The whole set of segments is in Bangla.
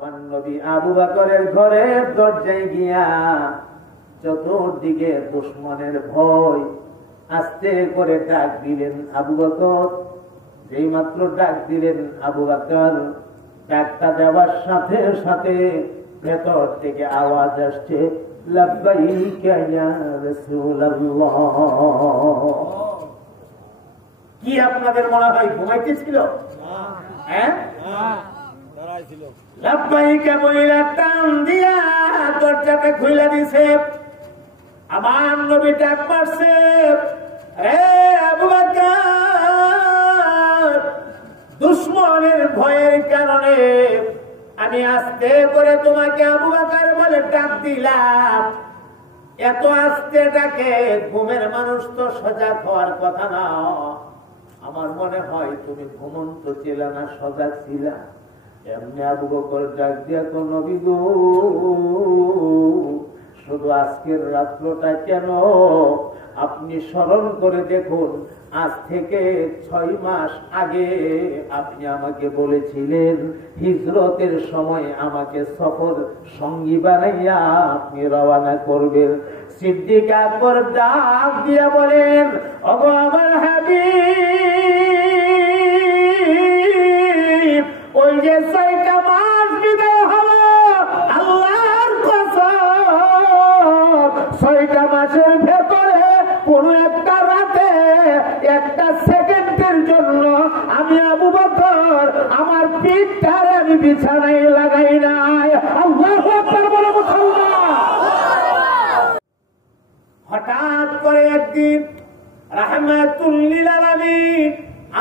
আমার নবী আবু বকরের ঘরের দরজায় গিয়া চতুর্দিকে দুশমনের ভয়, আস্তে করে ডাক দিলেন আবু বকর। যেই মাত্র ডাক দিলেন আবু বকর, ডাকটা দেওয়ার সাথে সাথে ভেতর থেকে আওয়াজ আসছে, লাব্বাইকা ইয়া রাসূলুল্লাহ। কি আপনাদের মনে হয় ঘুমাইতেছিল? হ্যাঁ, লাব্বাইকা বইলা টান দিয়া দরজাটা খুলে দিছে। আমার নবী ডাক মারছে, রে আবু বকর, দুশমনের ভয়ের কারণে আমি আস্তে করে তোমাকে আবু বকর বলে ডাক দিলাম। এত আস্তে ডাকে ঘুমের মানুষ তো সজাগ হওয়ার কথা না। আমার মনে হয় তুমি ঘুমন্ত ছিল না, সজাগ ছিল। এমনি আবু বকর ডাক দিয়া কোন নবী গো, শুধু আজকের রাত্রটা কেন, আপনি স্মরণ করে দেখুন, আজ থেকে 6 মাস আগে আপনি আমাকে বলেছিলেন হিজরতের সময় আমাকে সফর সঙ্গী বানাইয়া আপনি রওনা করবেন। সিদ্দিক আকবর ডাক দিয়া বলেন, ওগো আমার হাবিব, ওই যে 6টা মাস বিদায় হলো, আল্লাহর কসম 6টা মাসের ভেতরে কোন একটা রাতে একটা সেকেন্ডের জন্য আমি আবু বকর আমার পিঠটারে আমি বিছানায় লাগাই নাই। আল্লাহু আকবার বলে মুসলমান। হঠাৎ করে একদিন রাহমাতুল লিল আলামিন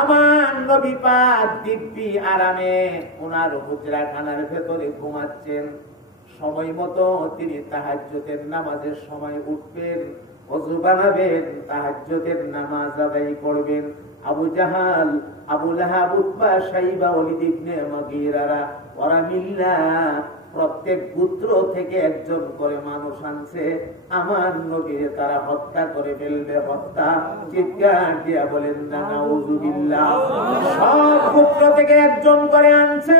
আমার নবী পাক দিব্যি আরামে ওনার হুজরাখানার ভেতরে ঘুমাচ্ছেন। সময় মতো তিনি তাহাজ্জুদের নামাজের সময় উঠবেন, ওযু বানাবেন, তাহাজ্জুদের নামাজ আদায় করবেন। আবু জাহাল, আবু লাহাব, উতবা, শাইবা, ওয়ালিদ ইবনে মুগীরা ওরা মিল্লা প্রত্যেক গোত্র থেকে একজন করে মানুষ আনছে। আমার নবীর তারা হত্যা করে ফেলবে, হত্যা। চিৎকার দিয়া বলেন না নাউযুবিল্লাহ। সব গোত্র থেকে একজন করে আনছে,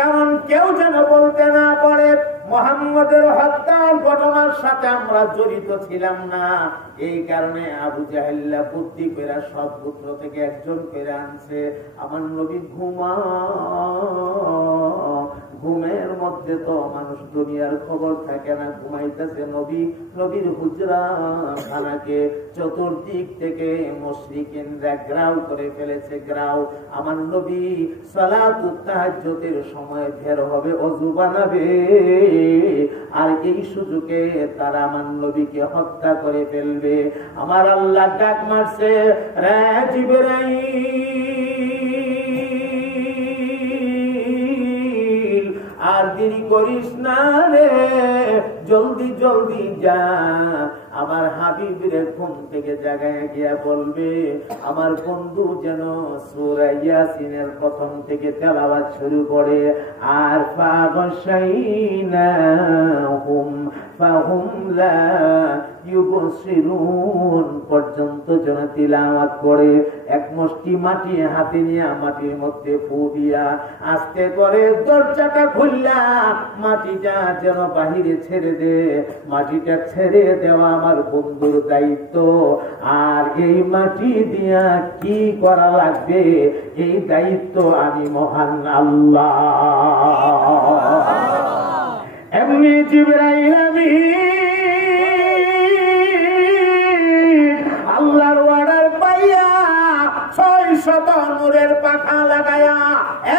কারণ কেউ যেন বলতে না পারে মুহাম্মদের হত্যার ঘটনার সাথে আমরা জড়িত ছিলাম না। এই কারণে আবু জাহেল্লা বুদ্ধি করে সব গোত্র থেকে একজন করে আনছে। আমার নবী ঘুমের মধ্যে তো মানুষ দুনিয়ার খবর থাকে না, ঘুমাইতেছে নবী। নবীর হুজরা খানাকে চতুর্দিক থেকে মুশরিকিনরা গ্রাউ করে ফেলেছে, গ্রাউ। আমার নবী সালাতুত তাহাজ্জুদের সময় বের হবে, ওযু বানাবে, আর এই সুযোগে তারা আমার নবীকে হত্যা করে ফেলবে। আমার আল্লাহ ডাক মারছে, রে জিবরাইল, আর দেরি করিস না রে, জলদি জলদি যা, আমার হাবিবরে ঘুম থেকে জাগায় গিয়া বলবে আমার বন্ধু যেন সূরা ইয়াসিনের প্রথম থেকে তেলাওয়াত শুরু করে, আর ফাগশাইনাহুম ফাহুম লা ইউবসিরুন পর্যন্ত যেন তিলাওয়াত করে। এক মুষ্টি মাটি হাতে নিয়ে মাটির মধ্যে ফু দিয়া আস্তে করে দরজাটা খুললা মাটিটা যেন বাহিরে ছেড়ে দে। মাটিটা ছেড়ে দেওয়া আমার বন্ধুর দায়িত্ব, আর এই মাটি দিয়া কি করা লাগবে এই দায়িত্ব আমি মহান আল্লাহ। এমনি জিবরাইল আমিন আল্লাহর অর্ডার পাইয়া 600 নূরের পাখা লাগায়া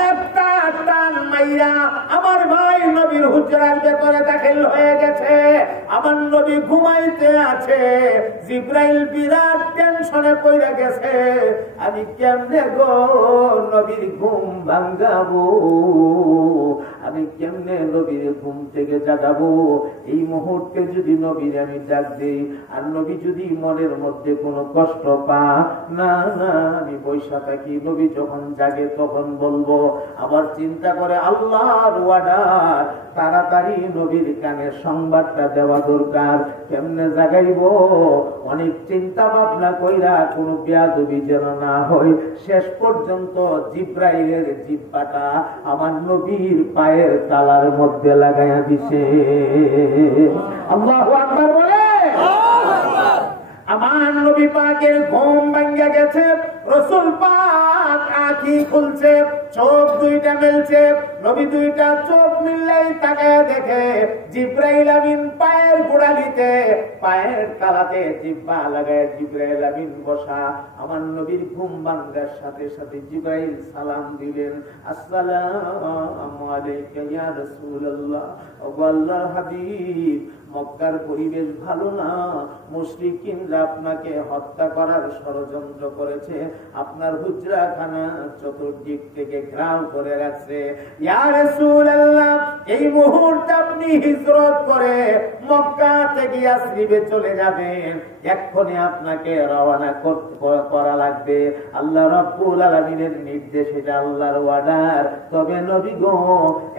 একটা টান মাইরা আমার ভাই নবীর হুজরার ভেতরে দাখিল হয়ে গেছে। আমার নবী ঘুমাইতে আছে, জিবরাইল বিরাট টেনশনে পড়ে গেছে, আমি কেমনে গো নবীর ঘুম ভাঙাবো, আমি কেমনে নবীর ঘুম থেকে জাগাবো। এই মুহূর্তে যদি নবীর আমি ডাক দেই আর নবী যদি মনের মধ্যে কোনো কষ্ট পা, না না আমি বৈশা থাকি, নবী যখন জাগে তখন বলবো। আবার চিন্তা করে আল্লাহর ওয়ার্ডার, তাড়াতাড়ি নবীর কানে সংবাদটা দেওয়া দরকার, কেমনে জাগাইব। অনেক চিন্তা ভাবনা কইরা কোনো বেয়াদবি যেন না হয়। শেষ পর্যন্ত জিব্রাইলের জিহ্বাটা আমার নবীর পায়ের তালার মধ্যে লাগাইয়া দিছে। আল্লাহু আকবার বলে। আমার নবী পাকের ঘুম ভাঙ্গা গেছে, রাসূল পাক আঁখি খুলছে, চোখ দুইটা মেলছে। নবী দুইটা চোখ মিললেই তাকায় দেখে জিবরাইল আমিন পায়ের গোড়ালিতে, পায়ের তালাতে জিহ্বা লাগায় জিবরাইল আমিন বসা। আমার নবীর ঘুম ভাঙ্গার সাথে সাথে জিবরাইল সালাম দিলেন, আসসালামু আলাইকা ইয়া রাসূলুল্লাহ। ও আল্লাহর হাবিব, মক্কার পরিবেশ ভালো না, মুশরিকিনরা আপনাকে হত্যা করার ষড়যন্ত্র করেছে, আপনার হুজরাখানা চতুর্দিক থেকে ঘেরাও করে রাখছে। ইয়া রাসূলুল্লাহ, এই মুহূর্তে আপনি হিজরত করে মক্কা থেকে ইয়াসরিবে চলে যাবেন, এক্ষুনি আপনাকে রওনা করা লাগবে। আল্লাহ রাব্বুল আলামিনের নির্দেশ, এটা আল্লাহর অর্ডার। তবে নবী গো,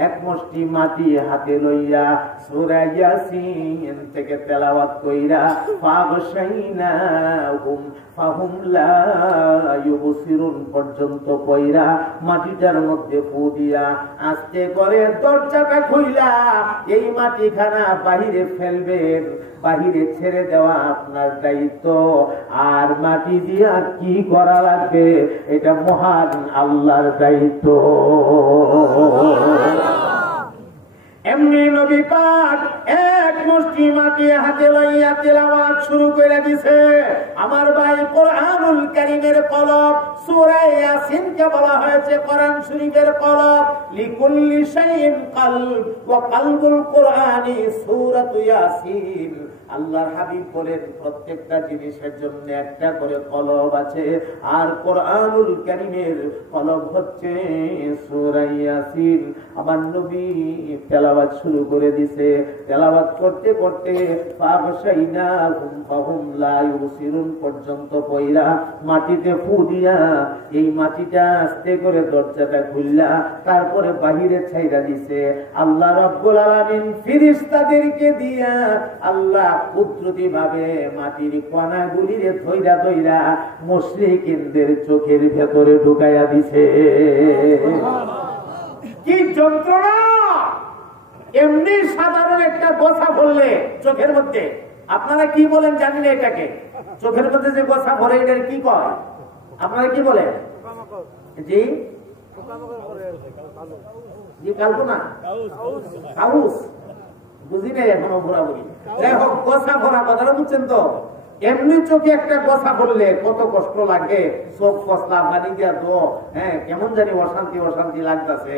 এক মুষ্টি মাটি হাতে লইয়া সূরা ইয়াসিন থেকে তেলাওয়াত কইরা ফাগশাইনাহুম ফাহুম লা ইউবসিরুন পর্যন্ত কইরা মাটিটার মধ্যে ফু দিয়া আস্তে করে দরজাটা খুইলা এই মাটিখানা বাহিরে ফেলবেন। বাহিরে ছেড়ে দেওয়া আপনার দায়িত্ব। আর মাটি দিয়া কি করা লাগবে, এটা মহান আল্লাহর দায়িত্ব। এমনি নবী পাক এক মুষ্টি মাটি হাতে লইয়া তিলাওয়াত শুরু করে দিছে। আমার ভাই, কোরআনুল কারীমের কলব, সূরা ইয়াসিনকে বলা হয়েছে কোরআন শরীফের কলব। লিকুল্লি শাইইন কলব ওয়া কলবুল কোরআনি সূরাতু ইয়াসিন। আল্লাহর হাবিব বলেন, প্রত্যেকটা জিনিসের জন্য একটা করে কলব আছে, আর কোরআনুল কারীমের কলব হচ্ছে সূরা ইয়াসিন। আমার নবী তেলাওয়াত শুরু করে দিছে। তেলাওয়াত করতে করতে ফাগশাইনাহুম ফাহুম লা ইউবসিরুন পর্যন্ত পয়রা মাটিতে ফু দিয়া এই মাটিটা আস্তে করে দরজাটা খুললা তারপরে বাহিরে ছাইরা দিছে। আল্লাহ রাব্বুল আলামিন ফেরেশতাদেরকে দিয়া আল্লাহ কুদরতি ভাবে মাটির কণাগুলিরে ধইরা ধইরা মুশরিকিনদের চোখের ভেতরে ঢুকাইয়া দিছে। কি যন্ত্রণা! এমনি সাধারণ একটা গোছা ভরলে চোখের মধ্যে, আপনারা কি বলেন জানি না, এটাকে চোখের মধ্যে যে গোছা ভরে এটার কি কয়, আপনারা কি বলেন? জি জি কাল্পনা কাউস বুঝি নাই এখনো ঘোরাঘুরি। যাই হোক, গোছা ভরা কথাটা বুঝছেন তো? এমনি চোখে একটা গোছা করলে কত কষ্ট লাগে, চোখ কসলা পানি দিয়া তো কেমন জানি অশান্তি অশান্তি লাগতেছে।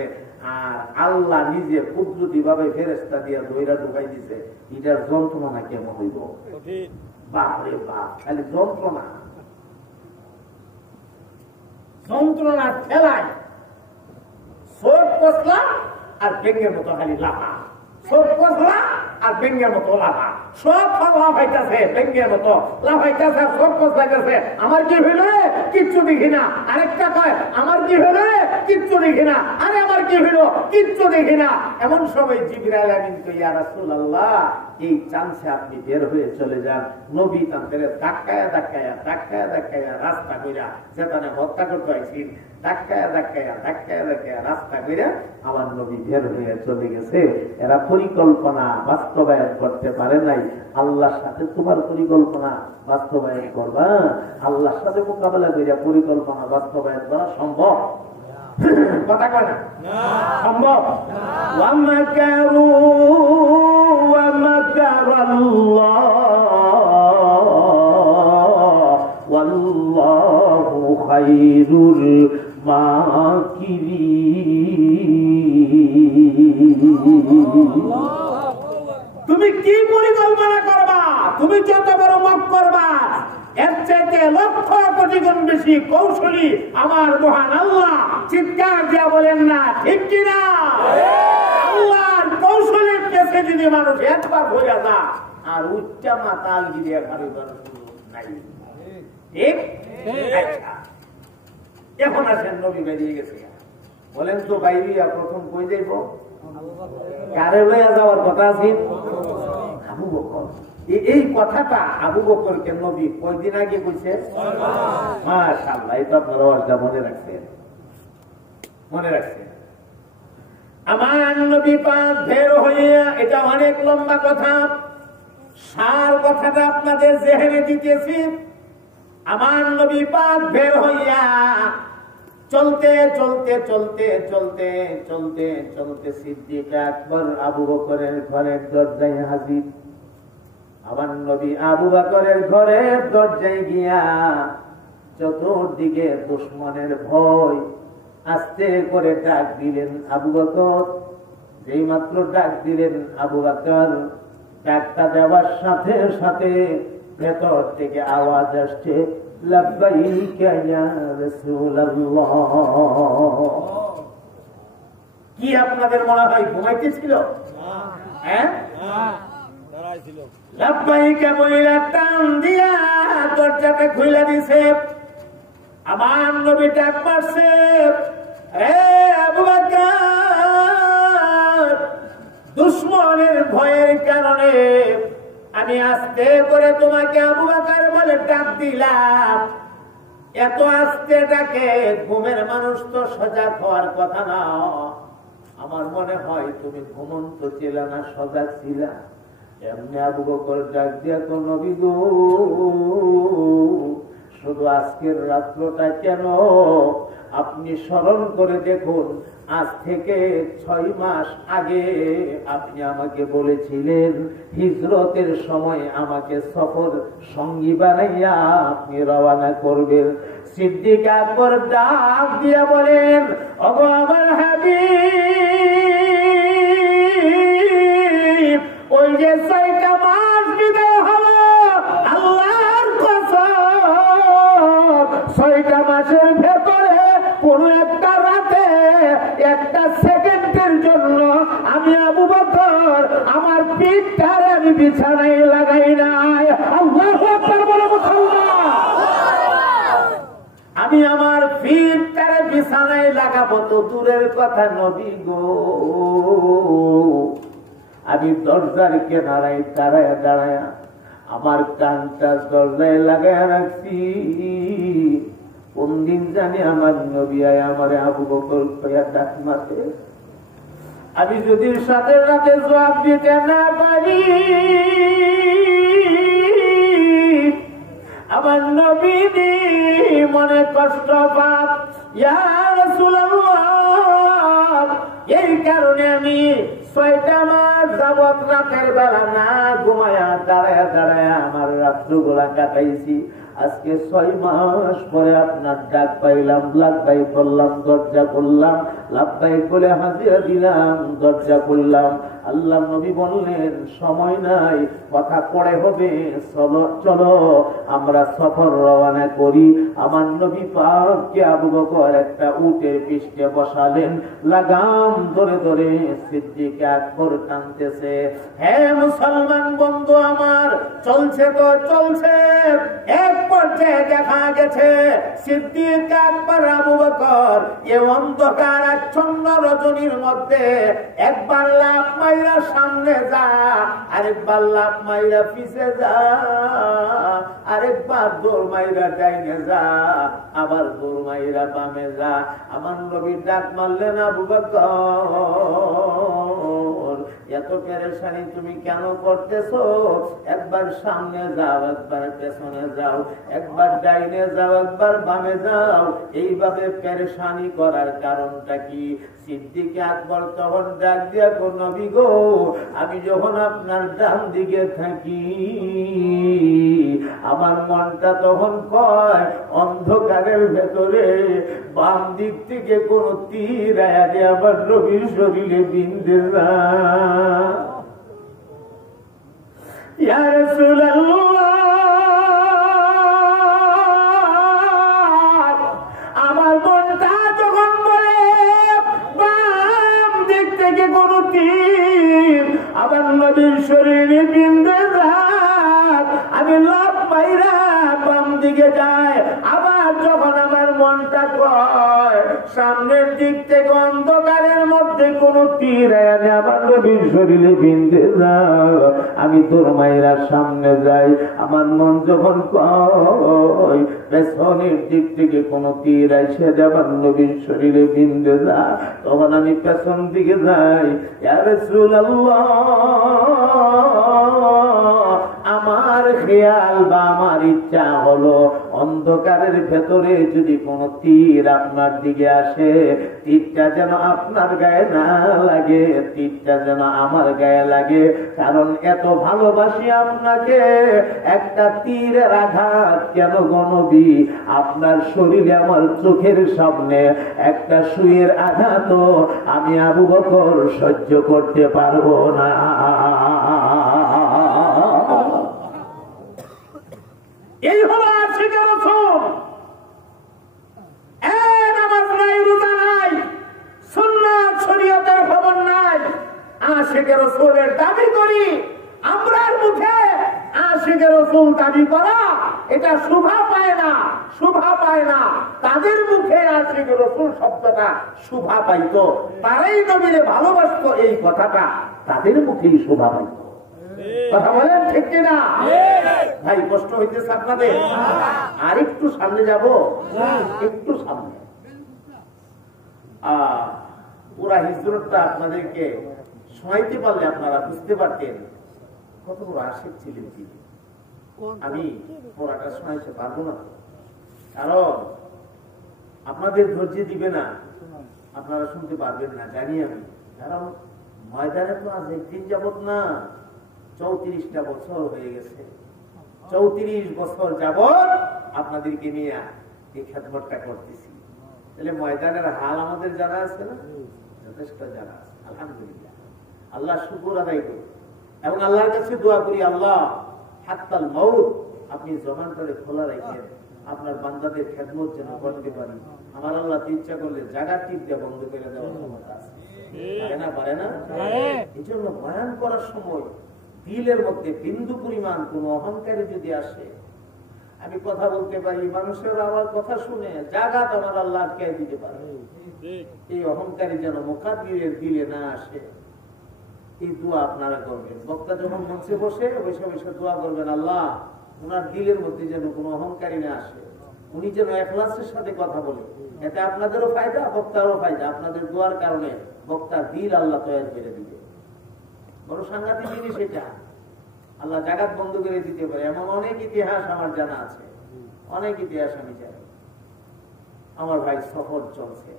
আর আল্লাহ নিজে কুদরতি ভাবে ফেরেশতা দিয়া ধইরা ঢুকাই দিছে। এটার যন্ত্রণা কেমন হইব? বাপরে বাপ, খালি যন্ত্রণা যন্ত্রণা ঠেলায় চোখ কসলা আর বেঙ্গের মতো খালি লাফা, চোখ কসলা আর বেঙ্গের মতো লাফা, সব লাফাইতেছে, বেঙ্গের মতো লাফাইতেছে, সব কসলাইতেছে। আমার কি হইল রে? কিচ্ছু দেখি না। আরেকটা কয়, আমার কি হইল রে? কিচ্ছু দেখি না। আরে আমার কি হইল? কিচ্ছু দেখি না। এমন সময় জিবরাইল আমিন কই, ইয়া রাসূলুল্লাহ, এই চান্সে আপনি বের হয়ে চলে যান। নবী তাদের ধাক্কায়া ধাক্কায়া ধাক্কায়া ধাক্কায়া রাস্তা কইরা যেখানে হত্যা করতে আইছেন, ধাক্কায়া ধাক্কায়া ধাক্কায়া ধাক্কায়া রাস্তা কইরা আমার নবী বের হয়ে চলে গেছে। এরা পরিকল্পনা বাস্তবায়ন করতে পারে নাই। আল্লাহর সাথে তোমার পরিকল্পনা বাস্তবায়ন করবা, আল্লাহর সাথে মোকাবেলা করিয়া পরিকল্পনা বাস্তবায়ন করা সম্ভব? কথা কয় না সম্ভব? ওয়া মাকারু ওয়া মাকারাল্লাহ ওয়াল্লাহু খায়রুল মাকিরিন। তুমি কি পরিকল্পনা করবা? তুমি যত বড় মত করবা, এর চাইতে লক্ষ কোটি গুণ বেশি কৌশলী আমার মহান আল্লাহ। চিৎকার দিয়া বলেন না ঠিক কিনা? আল্লাহর কৌশলের পেছে যদি মানুষ একবার হয়ে যা, আর উচ্চা মাতাল গিয়ে নাই ঠিক। এখন আসেন, নবী বেরিয়ে গেছে। বলেন তো বাইরিয়া প্রথম কই যাইব? কারে লইয়া যাওয়ার কথা আছে? আবু বকর। এই কথাটা আবু বকরকে নবী কয়দিন আগে কইছে? মাশাআল্লাহ, এটা আপনারা মনে রাখছেন, মনে রাখছেন। আমার নবী পাক বের হইয়া, এটা অনেক লম্বা কথা, সার কথাটা আপনাদের জেহেনে দিতেছি। আমার নবী পাক বের হইয়া চলতে চলতে চলতে চলতে চলতে চলতে সিদ্দিক আকবর আবু বকরের ঘরের দরজায় হাজির। আমার নবী আবু বকরের ঘরের দরজায় গিয়া চতুর্দিকে দুশমনের ভয়, আস্তে করে ডাক দিলেন আবু বকর। যেই মাত্র ডাক দিলেন আবু বকর, ডাকটা দেওয়ার সাথে সাথে ভেতর থেকে আওয়াজ আসছে, লাব্বাইকা ইয়া রাসূলুল্লাহ। কি আপনাদের মনে হয় ঘুমাইতেছিল? হ্যাঁ, লাব্বাইকা বইলা টান দিয়া দরজাটা খুলে দিছে। আমার নবী ডাক মারছে, রে আবু বকর, দুশমনের ভয়ের কারণে আমি আস্তে করে তোমাকে আবু বকর বলে ডাক দিলাম। এত আস্তে ডাকে ঘুমের মানুষ তো সজাগ হওয়ার কথা না। আমার মনে হয় তুমি ঘুমন্ত ছিল না, সজাগ ছিল। এমনি আবু বকর ডাক দিয়া, কোন নবী গো, শুধু আজকের রাত্রটা কেন, আপনি স্মরণ করে দেখুন, আজ থেকে 6 মাস আগে আপনি আমাকে বলেছিলেন হিজরতের সময় আমাকে সফর সঙ্গী বানাইয়া আপনি রওনা করবেন। সিদ্দিক আকবর ডাক দিয়া বলেন, ওগো আমার হাবিব, ওই যে 6টা মাস বিদায় হলো, আল্লাহর কসম 6টা মাসের ভেতরে কোন একটা রাতে, একটা সেকেন্ডের জন্য আমি আবু বকর আমার পিঠটারে আমি বিছানায় লাগাই নাই। আল্লাহু আকবার বলে মুসলমান, আমি আমার পিঠটারে বিছানায় লাগাবো তো দূরের কথা নবী গো, আমি দরজার কেনারায় দাঁড়ায় দাঁড়ায় আমার কানটা দরজায় লাগায় রাখছি। কোন দিন জানি আমার নবী আয় আমার আবু বকর কইয়া ডাক মারবে, আমি যদি সাথে সাথে জবাব দিতে না পারি, আমার নবী মনে কষ্ট পাব। ইয়া রাসূলুল্লাহ, এই কারণে আমি 6টা মাস যাবত রাতের বেলা না ঘুমায়া দাঁড়ায় দাঁড়ায় আমার রাত্রগুলা কাটাইছি। আজকে 6 মাস পরে আপনার ডাক পাইলাম, লাব্বাইক বললাম, দরজা করলাম, লাব্বাইক বলে হাজিরা দিলাম, দরজা করলাম। আল্লাহ নবী বললেন, সময় নাই, কথা পড়ে হবে, চলো চলো আমরা সফর রওনা করি। আমার নবী পাককে আবু বকর একটা উটের পৃষ্ঠে বসালেন, লাগাম ধরে ধরে সিদ্দিক আকবর টানতেছে। হে মুসলমান বন্ধু আমার, চলছে তো চলছে, এক পর্যায়ে দেখা গেছে সিদ্দিক আকবর আবু বকর এ অন্ধকার আচ্ছন্ন রজনীর মধ্যে একবার লাফ মাইরা সামনে যা, আরেকবার লাফ মাইরা পিছে যা, আরেকবার দৌড় মাইরা ডাইনে যা, আবার দৌড় মাইরা বামে যা। আমার নবী ডাক মারলেন, আবু বকর, এত পেরেশানি তুমি কেন করতেছো? একবার সামনে যাও, একবার পেছনে যাও, একবার ডাইনে যাও, একবার বামে যাও, এইভাবে পেরেশানি করার কারণটা কি? সিদ্দিক আকবর তখন ডাক দিয়া, কোন নবী গো, আমি যখন আপনার ডান দিকে থাকি আমার মনটা তখন কয় অন্ধকারের ভেতরে বাম দিক থেকে কোন তীর আয়াতে আবার নবীর শরীরে বিন্ধে না। ইয়া রাসূলুল্লাহ, আমার মনটা যখন বলে বাম দিক থেকে কোন তীর আবার নবীর শরীরে বিন্ধে যাক, আমি আমি লাফ মাইরা বাম দিকে যাই, আবার যখন আমার মনটা কয় সামনের দিক থেকে অন্ধকারের মধ্যে কোন তীর আনে আমার নবীর শরীরে বিঁধে যাও, আমি তোর মাইরা সামনে যাই। আমার মন যখন কয় পেছনের দিক থেকে কোন তীর আইসে আমার নবীর শরীরে বিঁধে যায়, তখন আমি পেছন দিকে যাই। ইয়া রাসূলুল্লাহ, আমার খেয়াল বা আমার ইচ্ছা হলো অন্ধকারের ভেতরে যদি কোনো তীর আপনার দিকে আসে, তীরটা যেন আপনার গায়ে না লাগে, তীরটা যেন আমার গায়ে লাগে, কারণ এত ভালোবাসি আপনাকে। একটা তীরের আঘাত কেন গো নবী আপনার শরীরে আমার চোখের সামনে একটা সুইয়ের আঘাতও আমি আবু বকর সহ্য করতে পারবো না। এই হলো আশিকের রাসূল। নামাজ নাই, রোজা নাই, সুন্নাত শরীয়তের খবর নাই, আশিকের রাসূলের দাবি করি। আমরার মুখে আশিকের রাসূল দাবি করা এটা শোভা পায় না, শোভা পায় না। তাদের মুখে আশিকের রাসূল শব্দটা শোভা পাইতো, তারাই নবীরে ভালোবাসতো, এই কথাটা তাদের মুখেই শোভা পাইতো। কথা বলেন ঠিক কিনা ভাই? কষ্ট হইতেছে আপনাদের? আর একটু সামনে যাব, একটু সামনে। পুরা হিজরতটা আপনাদেরকে শোনাইতে পারলে আপনারা বুঝতে পারতেন কত বড় আশিক ছিলেন তিনি। আমি পুরাটা শোনাইতে পারবো না, কারণ আপনাদের ধৈর্য দিবে না, আপনারা শুনতে পারবেন না জানি আমি। কারণ ময়দানে তো আজ একদিন যাবত না, 34টা বছর হয়ে গেছে। 34 বছর যাবত আপনাদেরকে নিয়ে এই খেদমতটা করতেছি। তাহলে ময়দানের হাল আমাদের জানা আছে না? যথেষ্ট জানা আছে, আলহামদুলিল্লাহ। আল্লাহ শুকর আদায় করি এবং আল্লাহর কাছে দোয়া করি, আল্লাহ হাত্তাল মউত আপনি জবানটারে খোলা রাখেন, আপনার বান্দাদের খেদমত যেন করতে পারি। আমার আল্লাহ ইচ্ছা করলে জায়গা টিপ দিয়ে বন্ধ করে দেওয়ার ক্ষমতা আছে, পারে না? পারে না? এই জন্য বয়ান করার সময় দিলের মধ্যে বিন্দু পরিমাণ কোন অহংকারী যদি আসে, আমি কথা বলতে পারি, মানুষের আমার কথা শুনে জাগাত আমার আল্লাহ আটকে দিতে পারে। এই অহংকারী যেন মুকাদ্দিরের দিলে না আসে, এই দোয়া আপনারা করবেন। বক্তা যখন মঞ্চে বসে বসে বসে দোয়া করবেন, আল্লাহ ওনার দিলের মধ্যে যেন কোনো অহংকারী না আসে, উনি যেন ইখলাসের সাথে কথা বলে। এতে আপনাদেরও ফায়দা, বক্তারও ফায়দা। আপনাদের দোয়ার কারণে বক্তার দিল আল্লাহ তৈরি করে দিবে। বড় সাংঘাতিক জিনিস এটা, আল্লাহ জাগাত বন্ধ করে দিতে পারে। এমন অনেক ইতিহাস আমার জানা আছে, অনেক ইতিহাস আমি জানি। আমার ভাই সফর চলছে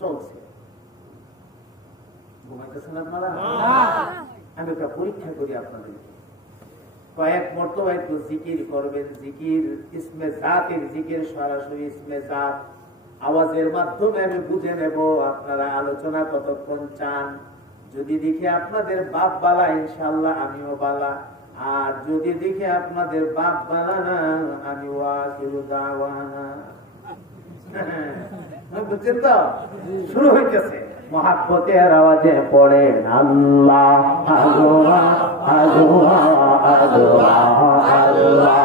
চলছে, ঘুমাইতেছেন আপনারা? আমি একটা পরীক্ষা করি আপনাদেরকে। কয়েক মর্তবা একটু জিকির করবেন। জিকির ইসমে জাতের জিকির, সরাসরি ইসমে জাত আওয়াজের মাধ্যমে আমি বুঝে নেব আপনারা আলোচনা কতক্ষণ চান। যদি দেখি আপনাদের বাপ বালা, ইনশাআল্লাহ আমিও বালা। আর যদি দেখি আপনাদের বাপ বালা না, আমি ওয়াকিলু দাওয়ানা। বুঝছেন তো? শুরু হইতেছে। মহাব্বতের আওয়াজে পড়েন আল্লাহ আল্লাহ আল্লাহ আল্লাহ আল্লাহ আল্লাহ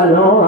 I don't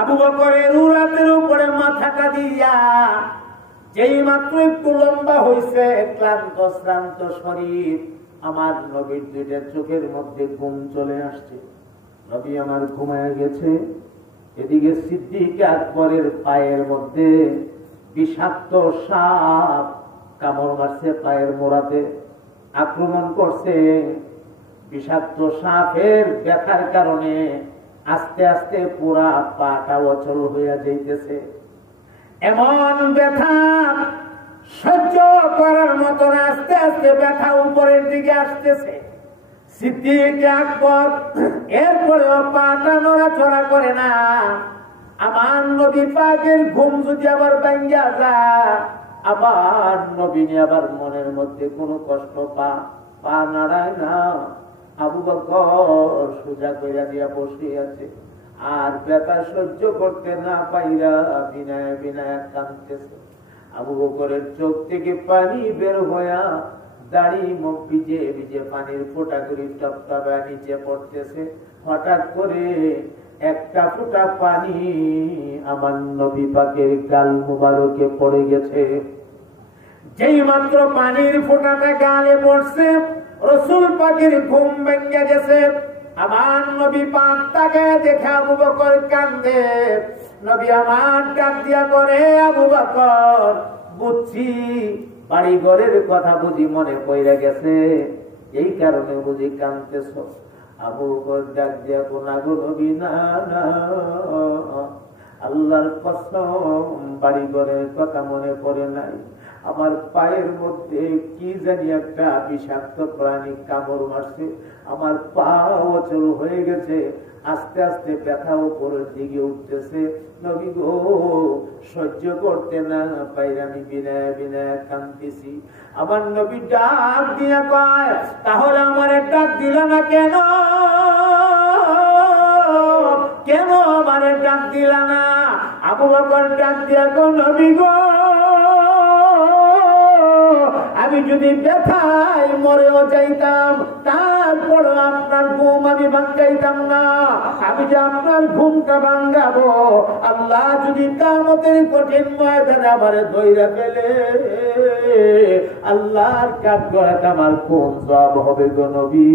আবু বকরের উরাতের উপরে মাথাটা দিয়া যেই মাত্র একটু লম্বা হয়েছে, ক্লান্ত শ্রান্ত শরীর, আমার নবীর দুইটা চোখের মধ্যে ঘুম চলে আসছে। নবী আমার ঘুমায় গেছে। এদিকে সিদ্দিক আকবরের পায়ের মধ্যে বিষাক্ত সাপ কামড় মারছে, পায়ের মোড়াতে আক্রমণ করছে। বিষাক্ত সাপের ব্যথার কারণে আস্তে আস্তে পুরা পাটা অচল হইয়া যাইতেছে। এমন ব্যথা সহ্য করার মতন আস্তে আস্তে ব্যথা উপরের দিকে আসতেছে। সিদ্দিক আকবর এরপরেও পাটা নড়াচড়া করে না। আমার নবী পাকের ঘুম যদি আবার ভাঙ্গা যায়, আবার নবী আবার মনের মধ্যে কোনো কষ্ট পা নাড়ায় না। আবু বকর সোজা কইরা দিয়া বসে আছে, আর ব্যথা সহ্য করতে না পাইরা বিনায় বিনায় কাঁদতেছে। আবু বকরের চোখ থেকে পানি বের হইয়া দাড়ি মুখ ভিজে ভিজে পানির ফোঁটা করে টপটপা নিচে পড়তেছে। হঠাৎ করে একটা ফোঁটা পানি আমার নবী পাকের গাল মুবারকে পড়ে গেছে। যেই মাত্র পানির ফোঁটাটা গালে পড়ছে, রাসূল পাকের ঘুম ভেঙে গেছে। আমার নবী পাক তাকে দেখে আবু বকর কান্দে। নবী আমার ডাক দিয়া করে, আবু বকর বুঝছি বাড়ি ঘরের কথা বুঝি মনে পড়ে গেছে, এই কারণে বুঝি কাঁদতেছ। আবু বকর ডাক দিয়া কোনা গো নবী, না না, আল্লাহর কসম বাড়ি ঘরের কথা মনে পড়ে নাই। আমার পায়ের মধ্যে কি জানি একটা বিষাক্ত প্রাণী কামড় মারছে, আমার পা অচল হয়ে গেছে। আস্তে আস্তে ব্যথা উপরের দিকে উঠতেছে। নবী গো, সহ্য করতে না পাইলে আমি বিনায় বিনায় কাঁদতেছি। আমার নবী ডাক দিয়া কয়, তাহলে আমার ডাক দিল না কেন? কেন আমার ডাক দিল না? আবু বকর ডাক দিয়া কয়, নবী গো, আমি যদি ব্যথায় মরেও যাইতাম, তারপর আপনার ঘুম আমি ভাঙ্গাইতাম না। আমি যে আপনার ঘুমটা ভাঙ্গাবো, আল্লাহ যদি কিয়ামতের কঠিন ময়দানে আমারে ধইরা ফেলে, আল্লাহর কাঠগড়াটা আমার কোন জবাব হবে গো নবী?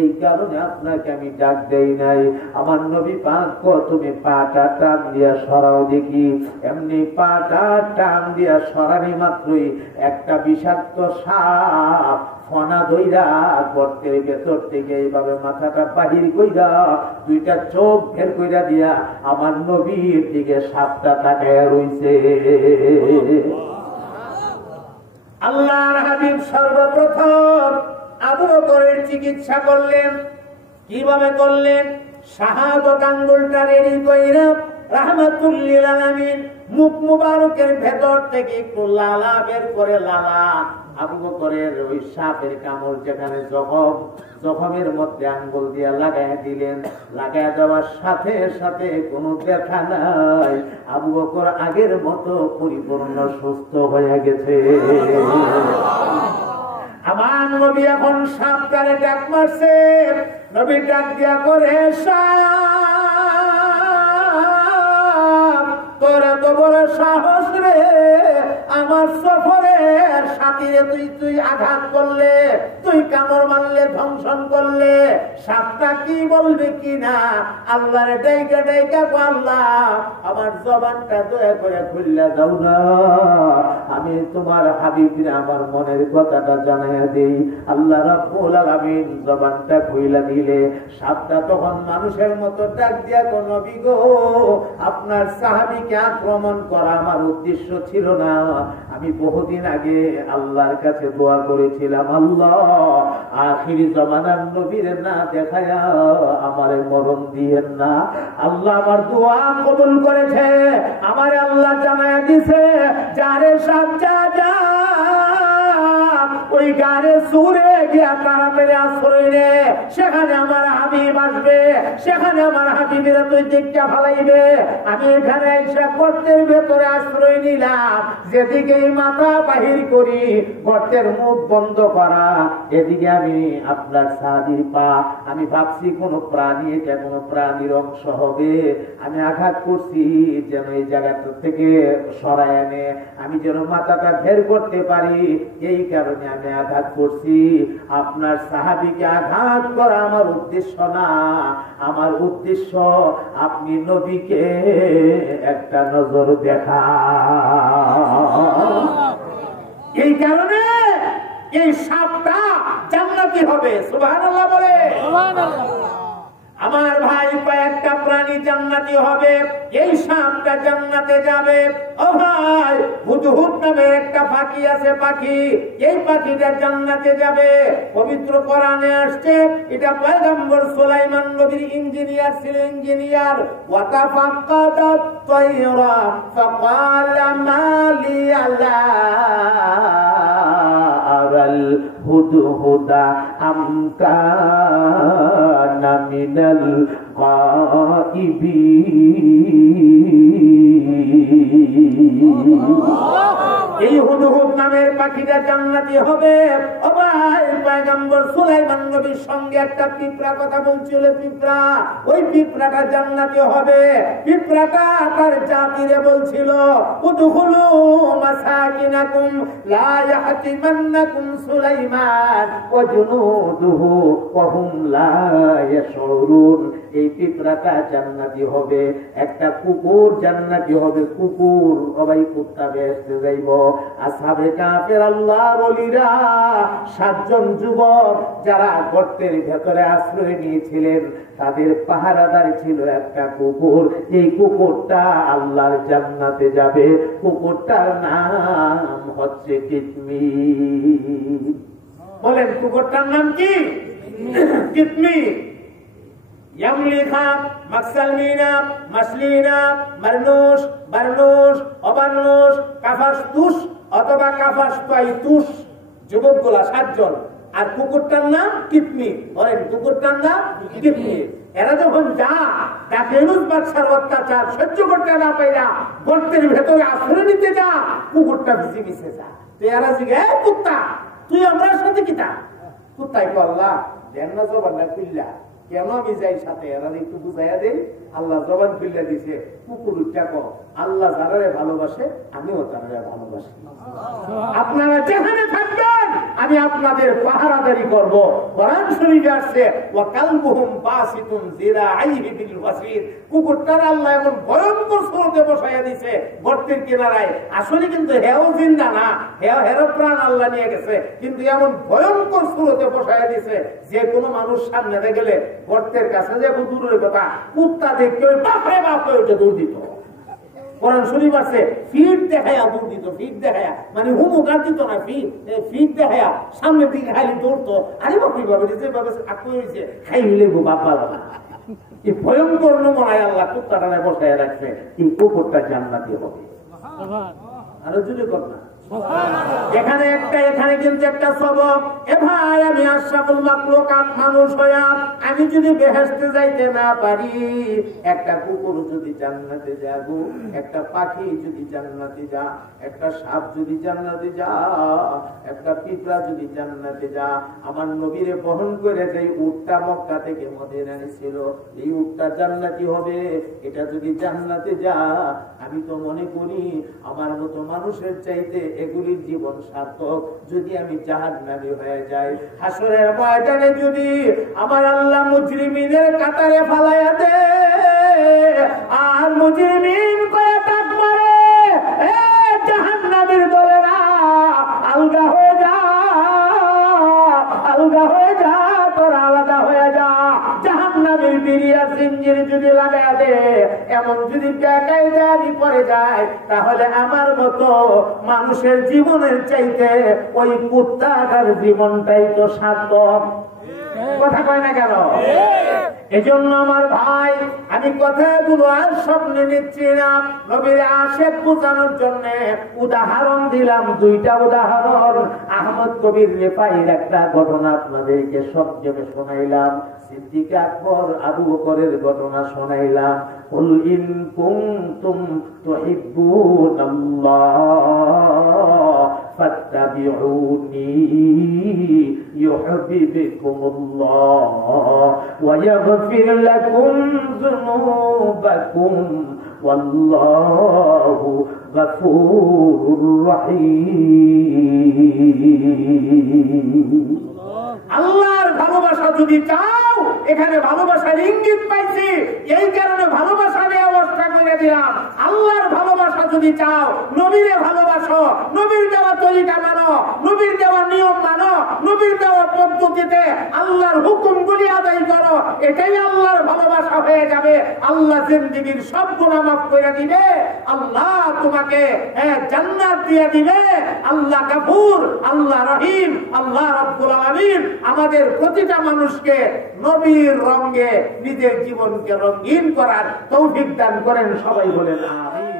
এই কারণে আপনাকে আমি ডাক দেই নাই। আমার নবী পাক, তুমি পাটা টান দিয়া সরাও দেখি। এমনি পাটা টান দিয়া সরানি মাত্রই একটা বিষাক্ত সাপ ফনা ধইরা গর্তের ভেতর থেকে এইভাবে মাথাটা বাহির কইরা দুইটা চোখ বের কইরা দিয়া আমার নবীর দিকে সাপটা তাকায়া রইছে। আল্লাহর হাবিব সর্বপ্রথম আবু বকরের চিকিৎসা করলেন। কিভাবে করলেন? শাহাদত আঙ্গুলটা রেডি কইরা রাহমাতুল লিল আলামিন মুখ মুবারকের ভেতর থেকে একটু লালা বের করে, লালা আবু বকরের ওই সাপের কামড় যেখানে জখমের মধ্যে আঙ্গুল দিয়া লাগায় দিলেন। লাগায় দেওয়ার সাথে সাথে কোনো ব্যথা নাই। আবু বকর আগের মতো পরিপূর্ণ সুস্থ হয়ে গেছে। আমার নবী এখন সাপটারে ডাক মারছে। নবী ডাক দিয়া করে, সাপ তোর এত বড় সাহস রে, আমার সফরের সাথীরে তুই আঘাত করলে, তুই কামড় মারলে, ধ্বংসন করলে। সাপটা কি বলবে কি না? আল্লাহরে ডাইকা ডাইকা, আল্লাহ আমার জবানটা দয়া করে খুললা দাও না, আমি তোমার হাবিবরে আমার মনের কথাটা জানাইয়া দেই। আল্লাহ রাব্বুল আলামিন জবানটা খুইলা দিলে সাপটা তখন মানুষের মতো ডাক দিয়া কো, নবী গো, আপনার সাহাবীকে আক্রমণ করা আমার উদ্দেশ্য ছিল না। আমি বহুদিন আগে আল্লাহর কাছে দোয়া করেছিলাম, আল্লাহ আখিরি জামানার নবীর না দেখায়া আমারে মরণ দিয়েন না। আল্লাহ আমার দোয়া কবুল করেছে। আমারে আল্লাহ জানায়া দিছে, যারে সাপ যা ওই গারে সুরে গিয়া তাড়াতাড়ি আশ্রয় নে, সেখানে আমার হাবিব আসবে, সেখানে আমার হাবিবেরা তুই দেখা ফেলাইবে। আমি এখানে এসে গর্তের ভেতরে আশ্রয় নিলাম, যেদিকেই মাথা বাহির করি গর্তের মুখ বন্ধ করা, এদিকে আমি আপনার সাহাবীর পা, আমি ভাবছি কোন প্রাণী, এটা কোন প্রাণীর অংশ হবে, আমি আঘাত করছি যেন এই জায়গাটা থেকে সরায় এনে আমি যেন মাথাটা বের করতে পারি, এই কারণে আমি আঘাত করছি। আপনার সাহাবীকে আঘাত করা আমার উদ্দেশ্য না, আমার উদ্দেশ্য আপনি নবীকে একটা নজর দেখা। এই কারণে এই সাপটা জান্নাতি হবে। সুবহানাল্লাহ বলে। আমার ভাই, কয়েকটা প্রাণী জান্নাতি হবে, এই সাপটা জান্নাতে যাবে। ও ভাই, হুদহুদ নামে একটা পাখি আছে, পাখি, এই পাখিটা জান্নাতে যাবে। পবিত্র কোরআনে আসছে, এটা পয়গম্বর সুলাইমান নবীর ইঞ্জিনিয়ার ছিল, ইঞ্জিনিয়ার। ওয়াতাফাক্কাদাত তায়রা ফাকালা মা লি আলা আরাল হুদহুদা আম কানা মিনাল গায়িবিন। এই হুদহুদ নামের পাখিটা জান্নাতি হবে। ও ভাই, পয়গম্বর সুলাইমান নবীর সঙ্গে একটা পিঁপড়া কথা বলছিল, পিঁপড়া, ওই পিঁপড়াটা জান্নাতি হবে। পিঁপড়াটা তার জাতিরে বলছিল, উদখুলু মাসাকিনাকুম লা ইয়াহতিমান্নাকুম সুলাইমান ওয়া জুনুদুহু ওয়া হুম লা ইয়াশউরুন। এই পিঁপড়াটা জান্নাতি হবে। একটা কুকুর জান্নাতি হবে, কুকুর, সবাই কুত্তা বেহেশতে যাইব। আসহাবে কাফের আল্লাহর ওলিরা 7 জন যুবক যারা গর্তের ভেতরে আশ্রয় নিয়েছিলেন, তাদের পাহারাদার ছিল একটা কুকুর। এই কুকুরটা আল্লাহর জান্নাতে যাবে। কুকুরটার নাম হচ্ছে কিতমির। বলেন কুকুরটার নাম কি? কিতমির। ইয়ামলিখা মাকসালমিনা মাসলিনা মারনুশ বারনুশ অবারনুশ কাফাসতুস অথবা কাফাসতাইতুস, যুবকগুলা 7 জন। আর কুকুরটার নাম কিতমির। বলেন কুকুরটার নাম কিতমির। এরা যখন দাকেনুস বাদশার অত্যাচার সহ্য করতে না পাইরা গর্তের ভেতরে আশ্রয় নিতে যা, কুকুরটা ভিজে ভিজে যা। তো এরা জিজ্ঞে, কুত্তা তুই আমার সাথে কিতা? কুত্তাই কো, আল্লাহ দেন না জবানটা খুললা, কেন আমি যাই সাথে, এরা একটু বুঝাইয়া দেই। আল্লাহ জবান খুললা দিছে, কুকুর উঠা আল্লাহ যারারে ভালোবাসে আমিও তারারে ভালোবাসি। আপনারা যেখানে থাকবেন আমি আপনাদের পাহারাদারি করব। কোরআন শরীফে আসছে, ওয়া কালবুহুম বাসিতুন যিরাআইহি বিল ওয়াসির। কুকুরটার আল্লাহ এমন ভয়ঙ্কর স্রোতে বসাইয়া দিয়েছে গর্তের কিনারায়। আসলে কিন্তু হেও জিন্দা না, হেরো প্রাণ আল্লাহ নিয়ে গেছে, কিন্তু এমন ভয়ঙ্কর স্রোতে বসাইয়া দিয়েছে যে কোনো মানুষ সামনে গেলে গর্তের কাছে যে দূরের কথা, কুত্তা দেখতে ওই বাপরে বাপ ওইটা দৌড় দিত। কোরআন শরীফ আছে, ফিট দেখায়া দৌড় দিত, ফিট দেখায়া, মানে হুমুকার দিত না, ফিট দেখায়া সামনের দিকে খাইলে দৌড়তো। আরে বাপ বাবা, যেভাবে আঁকড়ে হয়েছে খাই হইলে বাবা বাবা। এই ভয়ঙ্কর নমুনায় আল্লাহ কুত্তাটারে বসায় রাখছে। এই কুকুরটা জান্নাতি হবে। আরো জুড়ে কর না, এখানে কিন্তু একটা সবক। এ ভাই, আমি আশরাফুল মাখলুকাত মানুষ হইয়া আমি যদি বেহেশতে যাইতে না পারি, একটা কুকুর যদি জান্নাতে যাব, একটা পাখি যদি জান্নাতে যা, একটা সাপ যদি জান্নাতে যা, একটা পিঁপড়া যদি জান্নাতে যা, আমার নবীরে বহন করে যে উটটা মক্কা থেকে মদিনা ছিল, এই উটটা জান্নাতি হবে। এটা যদি জান্নাতে যা, আমি তো মনে করি আমার মতো মানুষের চাইতে এগুলির জীবন সার্থক। যদি আমি জাহান্নামী হয়ে যাই, হাসরের ময়দানে যদি আমার আল্লাহ মুজরিমিনের কাতারে ফালাইয়া দে, আর মুজরিমিন কয়ে ডাক মারে, এ জাহান্নামীর দলেরা আলগা হয়ে যা, আলগা হয়ে যা, তোরা আলাদা হয়ে যা। জাহান্নামীর বিরিয়া সিঞ্জির যদি লাগাইয়া দে, এমন যদি টাকায় দেয় পরে যায়, তাহলে আমার মতো মানুষের জীবনের চাইতে ওই কুত্তাটার জীবনটাই তো সার্থক। কথা কয় না কেন? এজন্য আমার ভাই, আমি কথাগুলো আর স্বপ্নে নিচ্ছি না, নবীর আশিক বোঝানোর জন্য উদাহরণ দিলাম, দুইটা উদাহরণ। আহমদ কবির রেফাইর একটা ঘটনা আপনাদেরকে সবজেবে শোনাইলাম, সিদ্দিক আকবর আবু বকরের ঘটনা শোনাইলাম। কুল ইন কুনতুম তুহিব্বুনাল্লাহ ফাত্তাবিউনি ইউহিব্বুকুমুল্লাহ ওয়া ইয়াগফির লাকুম যুনুবাকুম ওয়াল্লাহু গফুরুর রহিম। আল্লাহর ভালোবাসা যদি চাও, এখানে ভালোবাসার ইঙ্গিত পাইছি, এই কারণে ভালোবাসা নিয়ে অবস্থা করে দিলাম। আল্লাহর ভালোবাসা যদি চাও, নবীরে ভালোবাসো, নবীর দেওয়া তরিকা মানো, নবীর দেওয়া নিয়ম মানো, নবীর দেওয়া পদ্ধতিতে আল্লাহর হুকুমগুলি আদায় করো, এটাই আল্লাহর ভালোবাসা হয়ে যাবে। আল্লাহ জিন্দেগীর সব গুনাহ মাফ করে দিবে, আল্লাহ তোমাকে জান্নাত দিয়ে দিবে। আল্লাহ গফুর, আল্লাহ রহিম, আল্লাহ রব্বুল আলামিন আমাদের প্রতিটা মানুষকে নবীর রঙে নিজের জীবনকে রঙিন করার তৌফিক দান করেন। সবাই বলেন আমিন।